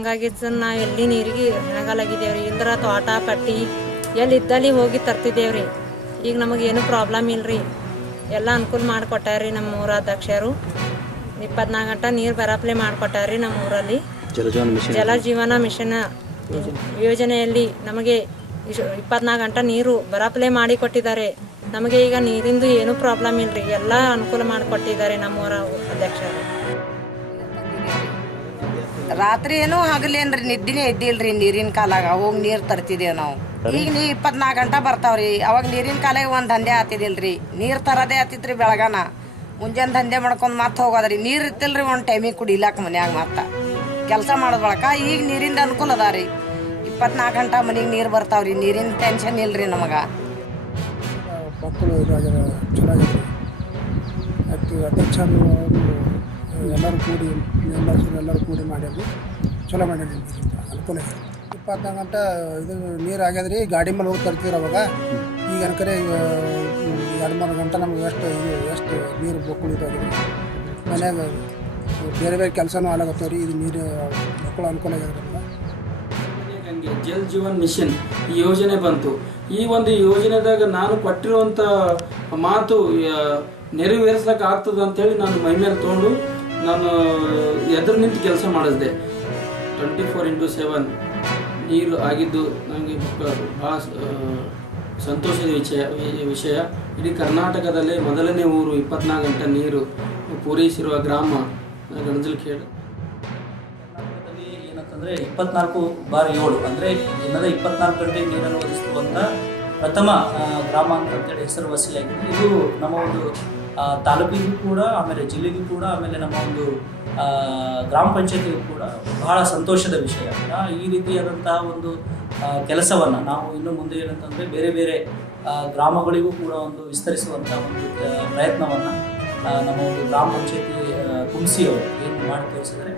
ಹಂಗಾಗಿ ನಾವು ಎಲ್ಲಿ ನೀರಿಗೆ ಹೆಣಗಲಾಗಿದ್ದೇವ್ರಿ. ಇಲ್ದ್ರ ತೋಟ ಪಟ್ಟಿ ಎಲ್ಲಿ ಇದ್ದಲ್ಲಿ ಹೋಗಿ ತರ್ತಿದ್ದೇವ್ರಿ. ಈಗ ನಮಗೇನು ಪ್ರಾಬ್ಲಮ್ ಇಲ್ಲರಿ, ಎಲ್ಲ ಅನುಕೂಲ ಮಾಡಿಕೊಟ್ಟಾರ್ರಿ ನಮ್ಮ ಊರ ಅಧ್ಯಕ್ಷರು. 24 ಗಂಟೆ ನೀರು ಬರಪ್ಲೆ ಮಾಡಿಕೊಟ್ಟಾರ್ರಿ ನಮ್ಮ ಊರಲ್ಲಿ. ಜಲ ಜೀವನ ಮಿಷನ್ ಯೋಜನೆಯಲ್ಲಿ ನಮಗೆ 24 ಗಂಟೆ ನೀರು ಬರಪ್ಲೆ ಮಾಡಿಕೊಟ್ಟಿದ್ದಾರೆ. ನಮಗೆ ಈಗ ನೀರಿಂದು ಏನೂ ಪ್ರಾಬ್ಲಮ್ ಇಲ್ಲರಿ, ಎಲ್ಲ ಅನುಕೂಲ ಮಾಡಿಕೊಟ್ಟಿದ್ದಾರೆ ನಮ್ಮೂರ ಅಧ್ಯಕ್ಷರು. ರಾತ್ರಿ ಏನೂ ಹಗಲೇನ್ರಿ, ನಿದ್ದಿನೇ ಎದ್ದಿಲ್ರಿ. ನೀರಿನ ಕಾಲಾಗ ಹೋಗಿ ನೀರು ತರ್ತಿದ್ದೇವೆ ನಾವು. ಈಗ 24 ಗಂಟೆ ಬರ್ತಾವ್ರಿ. ಅವಾಗ ನೀರಿನ ಕಾಲಾಗ ಒಂದು ದಂಧೆ ಆತಿದಿಲ್ರಿ, ನೀರು ತರೋದೇ ಆತಿತ್ರಿ. ಬೆಳಗಾನ ಮುಂಜಾನೆ ದಂಧೆ ಮಾಡ್ಕೊಂಡು ಮತ್ತೆ ಹೋಗೋದ್ರಿ. ನೀರು ಇತ್ತಿಲ್ರಿ ಒಂದು ಟೈಮಿಗೆ ಕುಡಿಲಾಕ ಮನ್ಯಾಗ ಮತ್ತೆ ಕೆಲಸ ಮಾಡೋದ್ ಬಳಕ. ಈಗ ನೀರಿಂದ ಅನುಕೂಲ ಅದ ರೀ. 24 ಗಂಟೆ ಮನೆಗೆ ನೀರು ಬರ್ತಾವ್ರಿ. ನೀರಿನ ಟೆನ್ಷನ್ ಇಲ್ರಿ ನಮಗೆ. ಮಕ್ಕಳು ಚಲೋ ಆಗಿದೆ. ಮತ್ತು ಅಧ್ಯಕ್ಷರು ಎಲ್ಲರೂ ಕೂಡಿ ಎಲ್ಲರೂ ಕೂಡಿ ಮಾಡ್ಯಾರ, ಚಲೋ ಮಾಡ್ಯಾರ. ಅನುಕೂಲ ಇದೆ. 24 ಗಂಟೆ ಇದು ನೀರು ಆಗ್ಯದ್ರಿ. ಗಾಡಿ ಮೇಲೆ ಹೋಗಿ ತರ್ತೀರ ಅವಾಗ. ಈಗ ಅನ್ಕರೆ 2-3 ಗಂಟೆ ನಮ್ಗೆ ಎಷ್ಟು ನೀರು ಬೊಕ್ಕಳು ಇದಾಗಿದೆ. ಮನ್ಯಾಗ ಬೇರೆ ಬೇರೆ ಕೆಲಸನೂ ಆಲಾಗತ್ತವ್ರಿ. ಇದು ನೀರು ಬೊಕ್ಕಳು ಅನುಕೂಲ ಆಗ್ಯದ್ರಿ. ಹಂಗೆ ಜಲ್ ಜೀವನ್ ಮಿಷನ್ ಈ ಯೋಜನೆ ಬಂತು. ಈ ಒಂದು ಯೋಜನೆದಾಗ ನಾನು ಕೊಟ್ಟಿರುವಂಥ ಮಾತು ನೆರವೇರಿಸ್ಲಿಕ್ಕೆ ಆಗ್ತದೆ ಅಂಥೇಳಿ ನಾನು ಮೈ ಮೇಲೆ ತೊಗೊಂಡು ನಾನು ಎದುರು ನಿಂತು ಕೆಲಸ ಮಾಡಿಸಿದೆ. 24x7 ನೀರು ಆಗಿದ್ದು ನನಗೆ ಭಾಳ ಸಂತೋಷದ ವಿಷಯ. ಇಡೀ ಕರ್ನಾಟಕದಲ್ಲೇ ಮೊದಲನೇ ಊರು 24 ಗಂಟೆ ನೀರು ಪೂರೈಸಿರುವ ಗ್ರಾಮ ಗಣಜಲಖೇಡ್. ಕರ್ನಾಟಕದಲ್ಲಿ ಏನಂತಂದರೆ 24/7 ಅಂದರೆ ದಿನದ 24 ಗಂಟೆ ನೀರನ್ನು ಒದಗಿಸುವಂಥ ಪ್ರಥಮ ಗ್ರಾಮ ಅಂತೇಳಿ ಹೆಸರುವಾಸಿಯಾಗಿದೆ. ಇದು ನಮ್ಮ ಒಂದು ತಾಲೂಕಿಗೂ ಕೂಡ, ಆಮೇಲೆ ಜಿಲ್ಲೆಗೂ ಕೂಡ, ಆಮೇಲೆ ನಮ್ಮ ಒಂದು ಗ್ರಾಮ ಪಂಚಾಯತಿಗೂ ಕೂಡ ಬಹಳ ಸಂತೋಷದ ವಿಷಯ. ಈ ರೀತಿಯಾದಂತಹ ಒಂದು ಕೆಲಸವನ್ನು ನಾವು ಇನ್ನು ಮುಂದೆ ಏನಂತಂದರೆ ಬೇರೆ ಬೇರೆ ಗ್ರಾಮಗಳಿಗೂ ಕೂಡ ಒಂದು ವಿಸ್ತರಿಸುವಂಥ ಒಂದು ಪ್ರಯತ್ನವನ್ನು ನಮ್ಮ ಒಂದು ಗ್ರಾಮ ಪಂಚಾಯತಿ ಕುಂಸಿ ಅವರು ಏನು ಮಾಡಿ ತೋರಿಸಿದರೆ